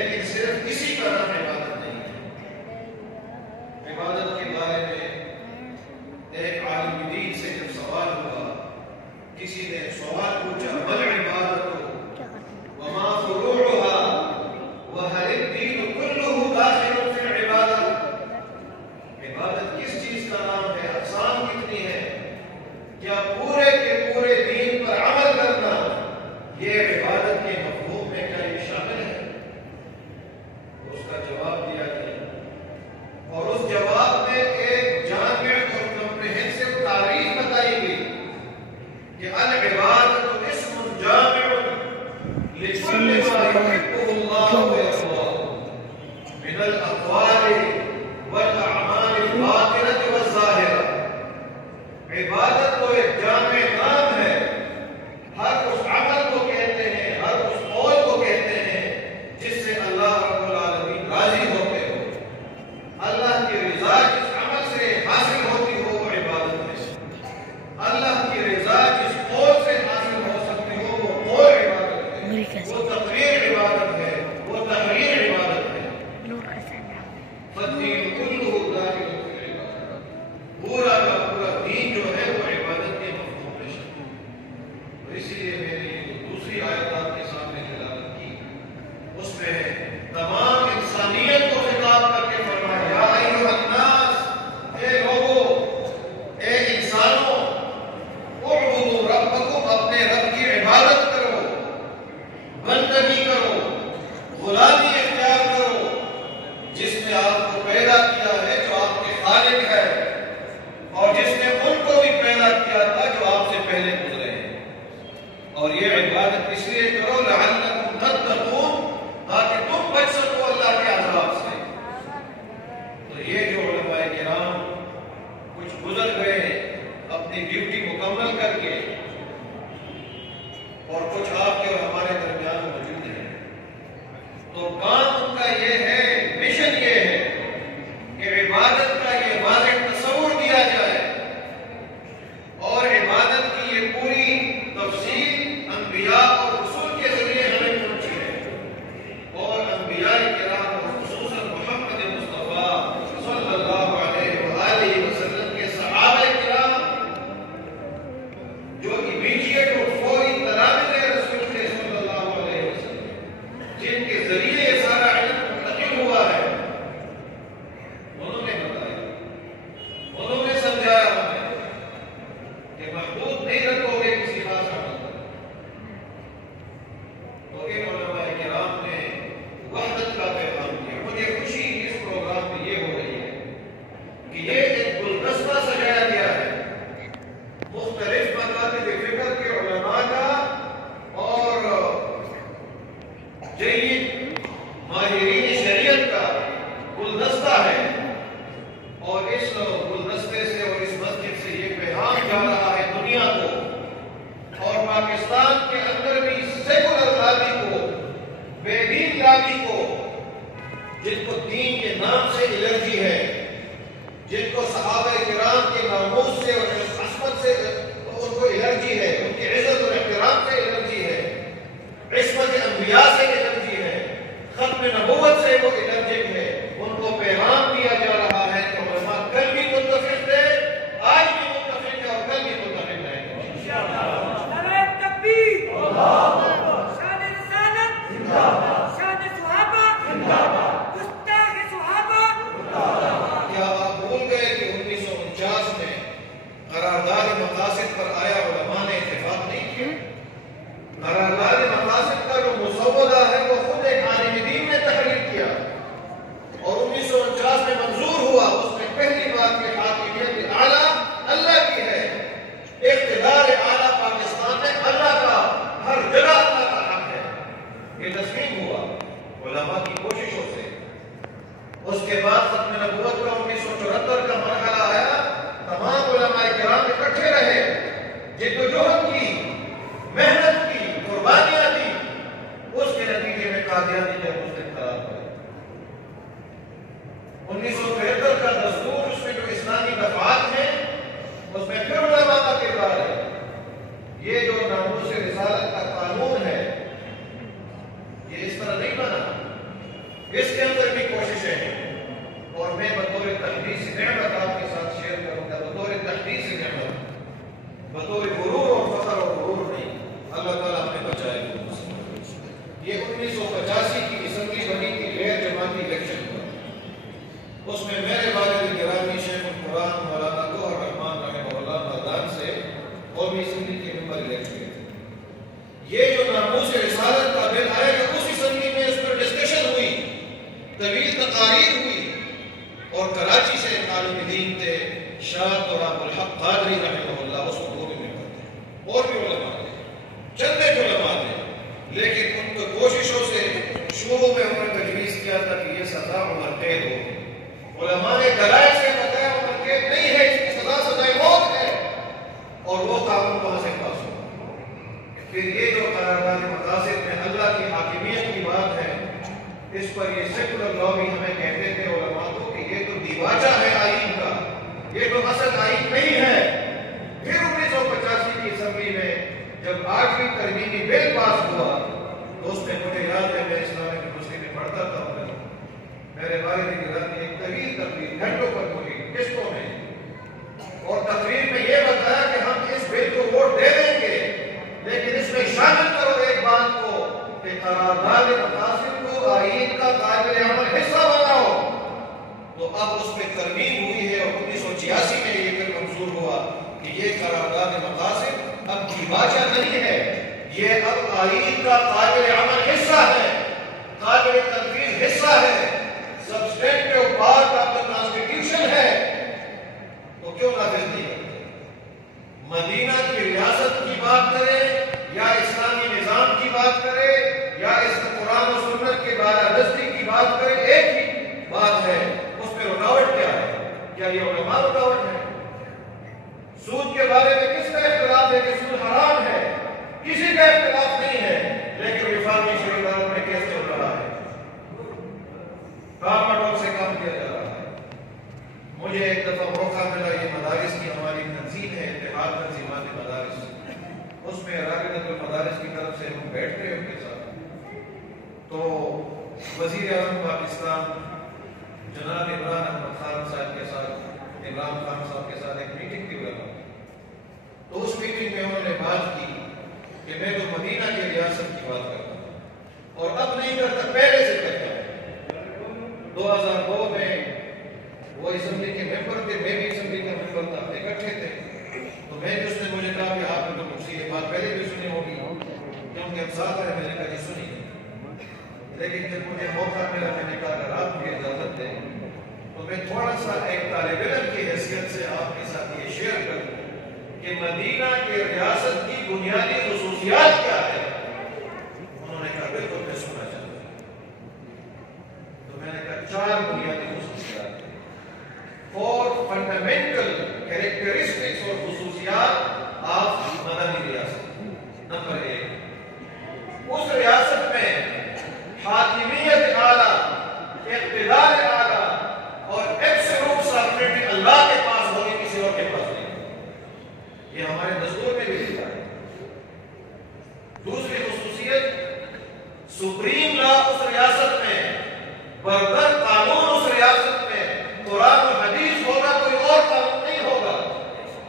لیکن صرف اسی کا نام عبادت نہیں ہے۔ عبادت کے بارے میں ایک عالم دین سے جب سوال ہوا، کسی نے سوال پوچھا، بل عبادت وما فروعها وهل الدین كله داخل في العبادت؟ عبادت کس چیز کا نام ہے؟ اقسام کتنی ہے؟ کیا پورے کے پورے دین پر عمل کرنا یہ عبادت کے مفہوم میں کیا یہ شامل ہے؟ اس کا جواب دیا گیا اور اس جواب میں ایک جامع اور کمپریہنسو تعریف بتائی گئی کہ العبادت اسم جامع لكل ما يحبه الله ويرضاه من الاقوال والاعمال الباطنه والظاهره۔ عبادت تو ایک جامع نام ہے، ہر اس عمل کو کہتے ہیں، ہر اس قول کو کہتے ہیں جس سے اللہ رب العالمین راضی ہوتے ہو، اللہ کی رضا جس عمل سے حاصل ہوتی ہو وہ عبادت ہے، اللہ کی رضا جس قول سے حاصل ہو سکتی ہو وہ قول عبادت ہے، وہ تقریر عبادت ہے، وہ تحریر عبادت ہے۔ فالدین کلہ داخل فی العبادت، پورا کا پورا دین جو ہے وہ عبادت کے مفہوم میں شامل ہے۔ تو اسی لیے میں نے دوسری آیت آپ کے سامنے تلاوت کی، اس میں تمام انسانیت کو خطاب کر کے فرمایا، یا ایھا الناس، اے لوگوں، اے انسانوں، اعبدوا ربکم، اپنے رب کی عبادت کرو، بندگی کرو، غلامی اختیار کرو، جس نے آپ کو پیدا کیا ہے، جو آپ کے خالق ہے، اور جس نے ان کو بھی پیدا کیا تھا جو آپ سے پہلے گزرے ہیں۔ اور یہ عبادت اس لیے کرو لعلکم تتقون، تاکہ تم بچ سکو اللہ کے عذاب سے۔ تو یہ جو علماء کرام کچھ گزر گئے اپنی ڈیوٹی مکمل کر کے، اور کچھ آپ کے اور ہمارے درمیان موجود ہیں، تو کام ان کا یہ ہے، مشن یہ ہے کہ عبادت کا یہ واضح تصور دیا جائے، اور عبادت کی یہ پوری تفصیل انبیاء اور رسول کے ذریعے ہمیں پہنچی ہے، اور انبیاء کرام اور خصوصاً محمد مصطفیٰ صلی اللہ علیہ وآلہ وسلم کے صحابہ کرام جو امیڈیٹ اور فوری تلامذہ رسول تھے صلی اللہ علیہ وسلم، جن کے ذریعے یہ سارا علم منتقل ہوا ہے، انہوں نے بتایا، انہوں نے سمجھایا ہمیں کہ محدود نہیں رکھو گے کسی خاص عمل پر۔ تو ان علماء کرام نے وحدت کا پیغام دیا۔ مجھے خوشی اس پروگرام میں یہ ہو رہی ہے کہ یہ ایک گلدستہ سجایا گیا ہے مختلف مکاتب فکر کے علماء کا اور جید ماہرین شریعت کا گلدستہ ہے، اور اس گلدستے سے اور اس مسجد سے یہ پیغام جا رہا ہے دنیا کو، اور پاکستان کے اندر بھی سیکولر لابی کو، بے دین لابی کو، جن کو دین کے نام سے الرجی ہے، جن کو صحابہ کرام کے ناموس سے اور عصمت سے ان کو الرجی ہے، ان کی عزت اور احترام سے الرجی ہے، عصمت انبیاء سے الرجی ہے، ختم نبوت سے وہ الرجی ہے، ان کو پیغام دیا جا رہا ہے کہ علماء کل بھی متفق تھے، آج بھی متفق ہے، اور کل بھی متفق رہیں گے۔ نعرہ تکبیر، شان رسالت، شان صحابہ، گستاخ صحابہ۔ کیا آپ بھول گئے کہ 1949 میں قرارداد مقاصد پر آیا، علماء نے اتفاق نہیں کیا؟ قرارداد مقاصد کا جو مسودہ ہے وہ خود ایک عالم دین نے تحریر کیا، اور 1949 میں منظور ہوا۔ اس میں پہلی بات کہ حاکمیت اعلیٰ اللہ کی ہے، اقتدار اعلیٰ پاکستان میں اللہ کا، ہر جگہ اللہ کا حق ہے، یہ تسلیم ہوا علماء کی کوششوں سے۔ اس کے بعد ختم نبوت کا 1974 کا مرحلہ آیا، تمام علماء کرام اکٹھے رہے، جدوجہد کی، محنت کی، قربانیاں دی، اس کے نتیجے میں قادیانی جب اس دن خراب ہوئے۔ 1973 کا دستور، اس میں جو اسلامی دفعات ہیں، اس میں پھر علماء کا کردار ہے۔ یہ جو ناموس رسالت کا قانون ہے، یہ اس طرح نہیں بنا اس کے اندر بھی کوششیں ہیں، اور میں بطور تحدیث نعمت آپ کے ساتھ شیئر کروں گا، بطور تحدیث نعمت، بطور غرور اور فخر اور غرور نہیں، اللہ تعالیٰ ہمیں بچائے۔ یہ 1985 کی اسمبلی بنی تھی غیر جماعتی الیکشن پر، اس میں میرے والد گرامی شیخ القرآن مولانا گوہر رحمان رحمہ اللہ مردان سے قومی اسمبلی کے ممبر الیکٹ ہوئے تھے۔ یہ جو ناموس رسالت کا بل آئے گا اس اسمبلی میں اس پر ڈسکشن ہوئی، طویل تقاریر ہوئی، اور کراچی سے ایک عالم دین تھے شاہ تراب الحق قادری رحمہ اللہ، اس کو بھی ممبر تھے، اور بھی علماء تھے، چند ایک علماء تھے، لیکن ان کو کوششوں سے شروع میں انہوں نے تجویز کیا تھا کہ یہ سزا عمر قید ہو۔ علماء نے دلائل سے بتایا عمر قید نہیں ہے، اس کی سزا سزائے موت ہے، اور وہ قانون وہاں سے پاس ہوا۔ پھر یہ جو قرارداد مقاصد میں اللہ کی حاکمیت کی بات ہے، اس پر یہ سیکولر لا بھی ہمیں کہتے تھے علماء کو کہ یہ تو دیواچہ ہے آئین کا، یہ تو اصل آئین نہیں ہے۔ پھر 1985 کی اسمبلی میں جب 8ویں ترمیمی بل پاس ہوا تو اس میں مجھے یاد ہے میں اسلامک یونیورسٹی میں پڑھتا تھا، میرے والد گرامی ایک طویل تقریر گھنٹوں پر ہوئی قسطوں میں، اور تقریر میں یہ بتایا کہ ہم اس بل کو ووٹ دے دیں گے، لیکن اس میں شامل کرو ایک بات کو کہ قرارداد مقاصد کو آئین کا قابل عمل حصہ بناؤ۔ تو اب اس میں ترمیم ہوئی ہے، اور 1986 میں یہ بل منظور ہوا کہ یہ قرارداد مقاصد اب دیواچہ نہیں ہے، یہ اب آئین کا قابل عمل حصہ ہے، قابل تنفیذ حصہ ہے، substantive part of the constitution ہے۔ تو کیوں نافذ نہیں کرتے؟ مدینہ کی ریاست کی بات کرے یا اسلامی نظام کی بات کرے یا اس قرآن و سنت کے بالادستی کی بات کرے، ایک ہی بات ہے، اس میں رکاوٹ کیا ہے؟ کیا یہ علماء رکاوٹ ہے؟ سود کے بارے میں کس کا اختلاف ہے کہ سود حرام ہے؟ کسی کا اختلاف نہیں ہے، لیکن وفاقی شریعت میں کیس چل رہا ہے، کارپٹوں سے کام کیا جا رہا ہے۔ مجھے ایک دفعہ موقع ملا، یہ مدارس کی ہماری تنظیم ہے، اتحاد تنظیمات مدارس، اس میں رابطۃ المدارس کی طرف سے ہم بیٹھتے ہیں ان کے ساتھ، تو وزیر اعظم پاکستان جناب عمران احمد خان صاحب کے ساتھ، عمران خان صاحب کے ساتھ ایک میٹنگ کی ہوئی، تو اس میٹنگ میں انہوں نے بات کی کہ میں تو مدینہ کی ریاست کی بات کرتا ہوں، اور اب نہیں کرتا، پہلے سے کرتا ہوں۔ 2002 میں وہ اسمبلی کے ممبر تھے، میں بھی اسمبلی کا ممبر تھا، اکٹھے تھے، تو میں نے اس نے مجھے کہا کہ آپ نے تو مجھ سے یہ بات پہلے بھی سنی ہوگی کیونکہ ہم ساتھ رہے، میں نے کہا جی سنی، لیکن جب مجھے موقع ملا میں نے کہا اگر آپ مجھے اجازت دیں تو میں تھوڑا سا ایک طالب علم کی حیثیت سے آپ کے ساتھ یہ شیئر کروں کہ مدینہ کے ریاست کی بنیادی خصوصیات کیا ہے۔ انہوں نے کہا بالکل میں سننا چاہتا ہوں، تو میں نے کہا 4 بنیادی خصوصیات، 4 فنڈامنٹل کیریکٹرسٹکس اور خصوصیات آف مدنی ریاست۔ نمبر 1، اس ریاست میں حاکمیت اعلیٰ، اقتدار اعلیٰ اور ایبسولوٹ ساورینٹی اللہ کے پاس ہوگی، کسی اور کے پاس نہیں۔ یہ ہمارے دستور میں بھی لکھا ہے۔ دوسری خصوصیت، سپریم لا اس ریاست میں، برتر قانون اس ریاست میں قرآن و حدیث ہوگا، کوئی اور قانون نہیں ہوگا۔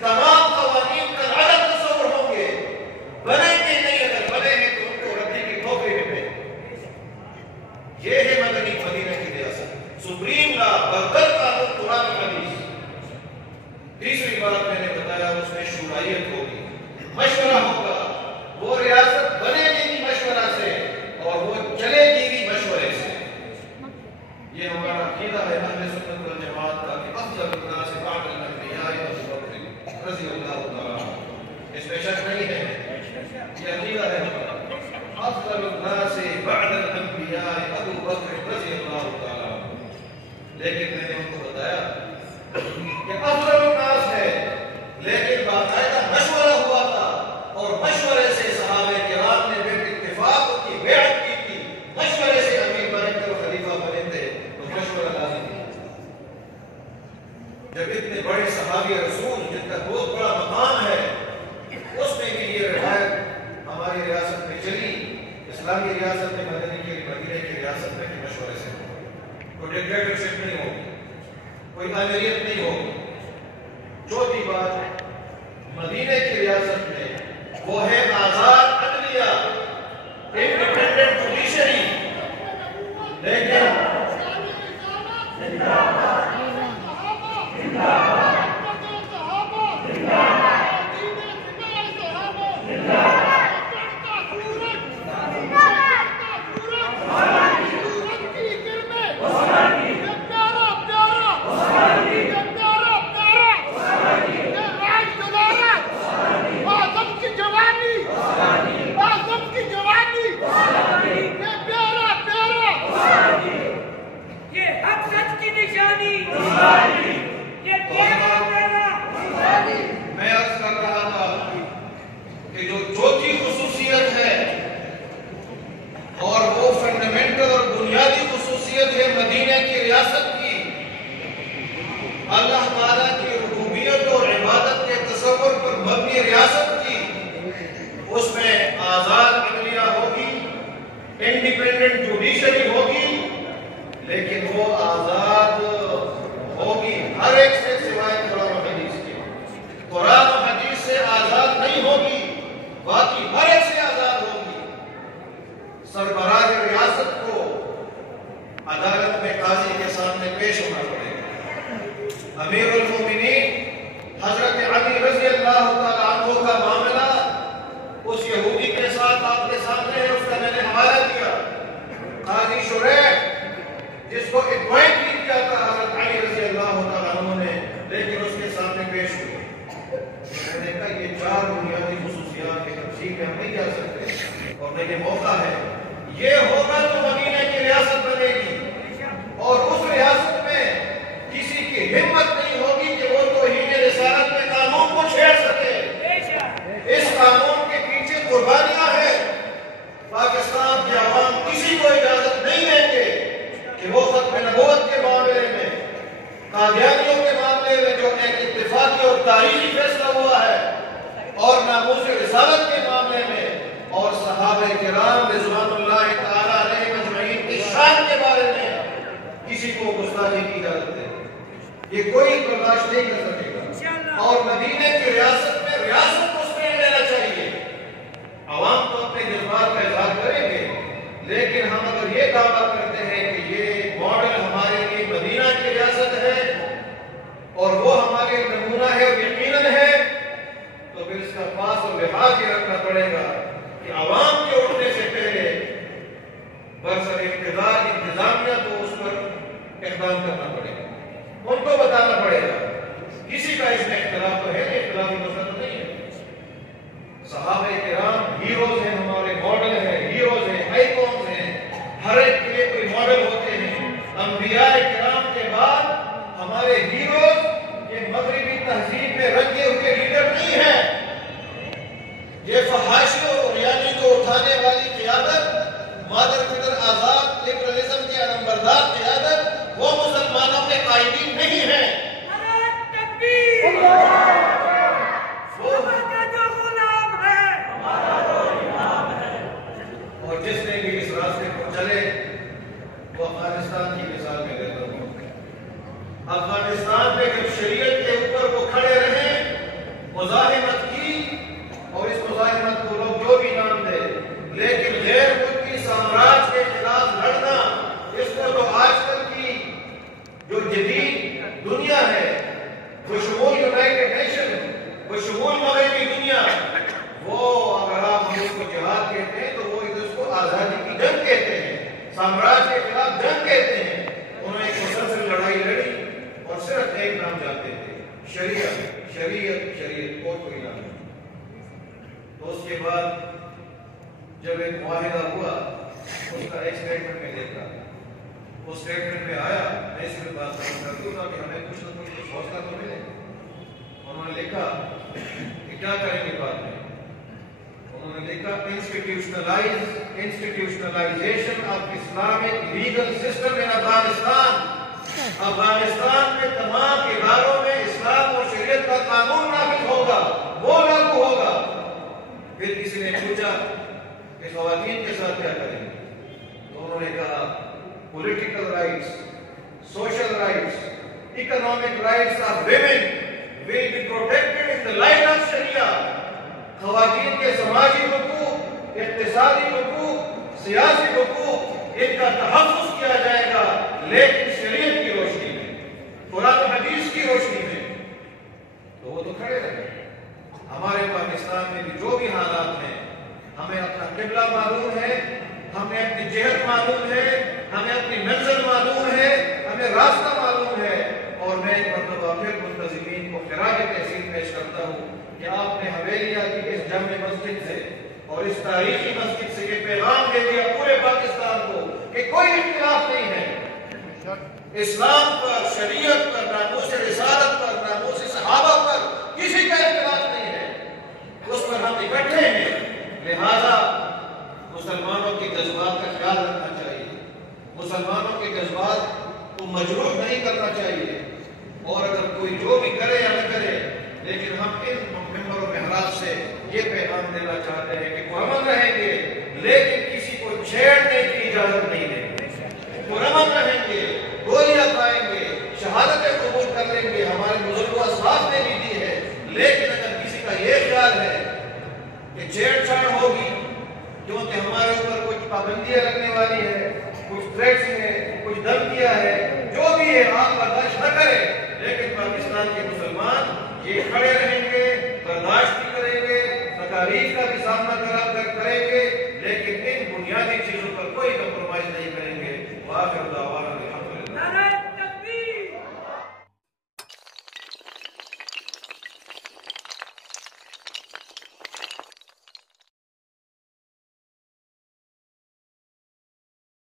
تمام قوانین کا عدم تصور ہوں گے، بنے گے نہیں، اگر بنے ہیں تو ان کو رکھنے کی ٹھوکری میں پھینک۔ یہ ہے مدینہ کی ریاست، سپریم لا، برتر قانون، قرآن و حدیث۔ تیسری بات میں نے بتایا اس میں شورائیت ہوگی، مشورہ ہوگا، وہ ریاست بنے گی بھی مشورہ سے اور وہ چلے گی بھی مشورے سے۔ یہ ہمارا عقیدہ ہے اہل سنت والجماعت کا کہ افضل الناس بعد الانبیاء ابو بکر رضی اللہ تعالیٰ عنہ، اس میں شک نہیں ہے، یہ عقیدہ ہے ہمارا، افضل الناس بعد الانبیاء ابو بکر رضی اللہ تعالیٰ عنہ۔ لیکن میں نے ان کو بتایا کہ افضل الناس ہے، لیکن باقاعدہ مشورہ ہوا تھا، اور مشورے سے صحابہ کرام نے بھی اتفاق کی بیعت کی تھی، مشورے سے امیر بنے تھے اور خلیفہ بنے تھے، تو مشورہ لازم تھا۔ جب اتنے بڑے صحابی رسول جن کا بہت بڑا مقام ہے، اس میں بھی یہ روایت ہماری ریاست میں چلی، اسلامی ریاست میں، مدینہ کی ریاست میں مشورے سے ڈکٹیٹرشپ نہیں ہوگی، کوئی امیریت نہیں ہوگی۔ چوتھی بات مدینے کی ریاست میں وہ ہے آزاد عدلیہ، انڈیپینڈنٹ جوڈیشری، لیکن انڈیپینڈنٹ جوڈیشری ہوگی، لیکن وہ آزاد ہوگی ہر ایک سے سوائے قرآن و حدیث کے۔ قرآن و حدیث سے آزاد نہیں ہوگی، باقی ہر ایک سے آزاد ہوگی۔ سربراہ ریاست کو عدالت میں قاضی کے سامنے پیش ہونا پڑے گا۔ امیر المومنین حضرت علی رضی اللہ تعالیٰ عنہ کا معاملہ اس یہودی کے ساتھ آپ کے سامنے ہے، اس کا میں نے حوالہ کیا۔ قاضی شریح جس کو اپوائنٹ نہیں کیا تھا حضرت علی رضی اللہ تعالیٰ عنہ نے، لیکن اس کے سامنے پیش ہوئے۔ میں نے کہا یہ چار بنیادی خصوصیات کی تفصیل میں ہم نہیں جا سکتے، اور یہ موقع ہے، یہ ہوگا تو مدینہ کی ریاست بنے گی، اور اس ریاست میں کسی کی ہمت نہیں ہوگی کہ وہ توہین رسالت کے قانون کو چھیڑ سکے۔ اس قانون کے پیچھے قربانیاں ہیں۔ پاکستان کے عوام کسی کو اجازت نہیں دیں گے کہ وہ ختم نبوت کے معاملے میں، قادیانیوں کے معاملے میں جو ایک اتفاقی اور تاریخی فیصلہ ہوا ہے، اور ناموس رسالت کے معاملے میں، اور صحابہ کرام رضوان اللہ تعالیٰ علیہ مجمعین کی شان کے بارے میں کسی کو گستاخی کی اجازت دے، یہ کوئی برداشت نہیں کر سکے گا۔ اور مدینے کی ریاست میں ریاست کو اسٹینڈ لینا چاہیے۔ عوام تو اپنے جذبات کا اظہار کریں گے، لیکن ہم اگر یہ دعویٰ کرتے ہیں کہ یہ ماڈل ہمارے لیے مدینہ کی ریاست ہے اور وہ ہمارے نمونہ ہے اور یقیناً ہے، تو پھر اس کا پاس اور لحاظ یہ رکھنا پڑے گا کہ عوام کے اٹھنے سے پہلے برسر اقتدار انتظامیہ کو اس پر اقدام کرنا پڑے گا، ان کو بتانا پڑے گا۔ کسی کا اس میں اختلاف تو ہے، اختلافی مسئلہ تو نہیں ہے۔ صحابہ کرام ہیروز ہیں، ہمارے ماڈل ہیں، ہیروز ہیں، آئیکونز ہیں، ہر ایک کے لیے کوئی ماڈل ہوتے ہیں۔ انبیاء کرام کے بعد ہمارے ہیروز یہ مغربی تہذیب میں رنگے ہوئے لیڈر نہیں ہیں، یہ فحاشی اور ریانی کو اٹھانے والی قیادت، مادر فطر آزاد لبرلزم کے علمبردار قیادت، وہ مسلمانوں کے قائدین نہیں ہیں۔ اور جس نے بھی اس راستے کو چلے وہ افغانستان کی مثال میں دیتا ہوں۔ افغانستان میں جب شریعت کے اوپر وہ کھڑے رہے، مزاحمت کی، اور اس مزاحمت کو لوگ جو بھی نام دے، لیکن غیر ملکی سامراج کے خلاف لڑنا، اس کو تو آج کل کی جو جدید دنیا ہے، بشمول یونائٹڈ نیشن، بشمول مغربی دنیا، وہ اگر آپ اس کو جہاد کہتے ہیں تو وہ اس کو آزادی کی جنگ کہتے ہیں، سامراج کے خلاف جنگ کہتے ہیں۔ انہوں نے ایک مسلسل لڑائی لڑی اور صرف ایک نام جانتے تھے، شریعت، شریعت، شریعت، اور کوئی نام نہیں۔ تو اس کے بعد جب ایک معاہدہ ہوا، اس کا ایک سٹیٹمنٹ میں دیکھا، اس سٹیٹمنٹ میں آیا، میں اس میں بات کرتا ہوں کہ ہمیں کچھ نہ کچھ حوصلہ تو ملے۔ انہوں نے لکھا کہ کیا کریں گے بعد میں، انہوں نے لکھا institutionalisation of Islamic legal system in Afghanistan. Afghanistan میں تمام اداروں میں اسلام اور شریعت کا قانون نافذ ہوگا، وہ لاگو ہوگا۔ پھر کسی نے پوچھا کہ خواتین کے ساتھ کیا کریں گے، تو انہوں نے کہا political rights, social rights, economic rights of women will be protected in the light of Sharia. خواتین کے سماجی حقوق، اقتصادی حقوق، سیاسی حقوق، ان کا تحفظ کیا جائے گا، لیکن شریعت کی روشنی میں، قرآن و حدیث کی روشنی میں۔ تو وہ تو کھڑے رہے۔ ہمارے پاکستان میں بھی جو بھی حالات ہیں، ہمیں اپنا قبلہ معلوم ہے، ہمیں اپنی جہت معلوم ہے، ہمیں اپنی منزل معلوم ہے، ہمیں راستہ معلوم ہے، اور میں ایک مرتبہ پھر منتظمین کو خراج تحسین پیش کرتا ہوں کہ آپ نے حویلیہ کی اس جامع مسجد سے اور اس تاریخی مسجد سے یہ پیغام دے دیا پورے پاکستان کو کہ کوئی اختلاف نہیں ہے، اسلام پر، شریعت پر، ناموس رسالت پر، ناموس صحابہ پر کسی کا اختلاف نہیں ہے، اس پر ہم اکٹھے ہیں۔ لہذا مسلمانوں کے جذبات کا خیال رکھنا چاہیے، مسلمانوں کے جذبات کو مجروح نہیں کرنا چاہیے، اور اگر کوئی جو بھی کرے یا نہ کرے، لیکن ہم ان ممبر و محراب سے یہ پیغام دینا چاہتے ہیں کہ پرامن رہیں گے، لیکن کسی کو چھیڑنے کی اجازت نہیں دیں گے، پرامن رہیں گے، گولیاں کھائیں گے، شہادتیں قبول کر لیں گے، ہمارے بزرگوں اسلاف نے بھی دی ہے، لیکن اگر کسی کا یہ خیال ہے کہ چھیڑ چھاڑ ہوگی کیونکہ ہمارے اوپر کچھ پابندیاں لگنے والی ہے، کچھ تھریٹس ہیں، کچھ دھمکیاں ہیں، جو بھی ہے آپ برداشت نہ کریں، لیکن پاکستان کے مسلمان یہ کھڑے رہیں گے، برداشت بھی کریں گے، تکالیف کا بھی سامنا کریں گے، لیکن ان بنیادی چیزوں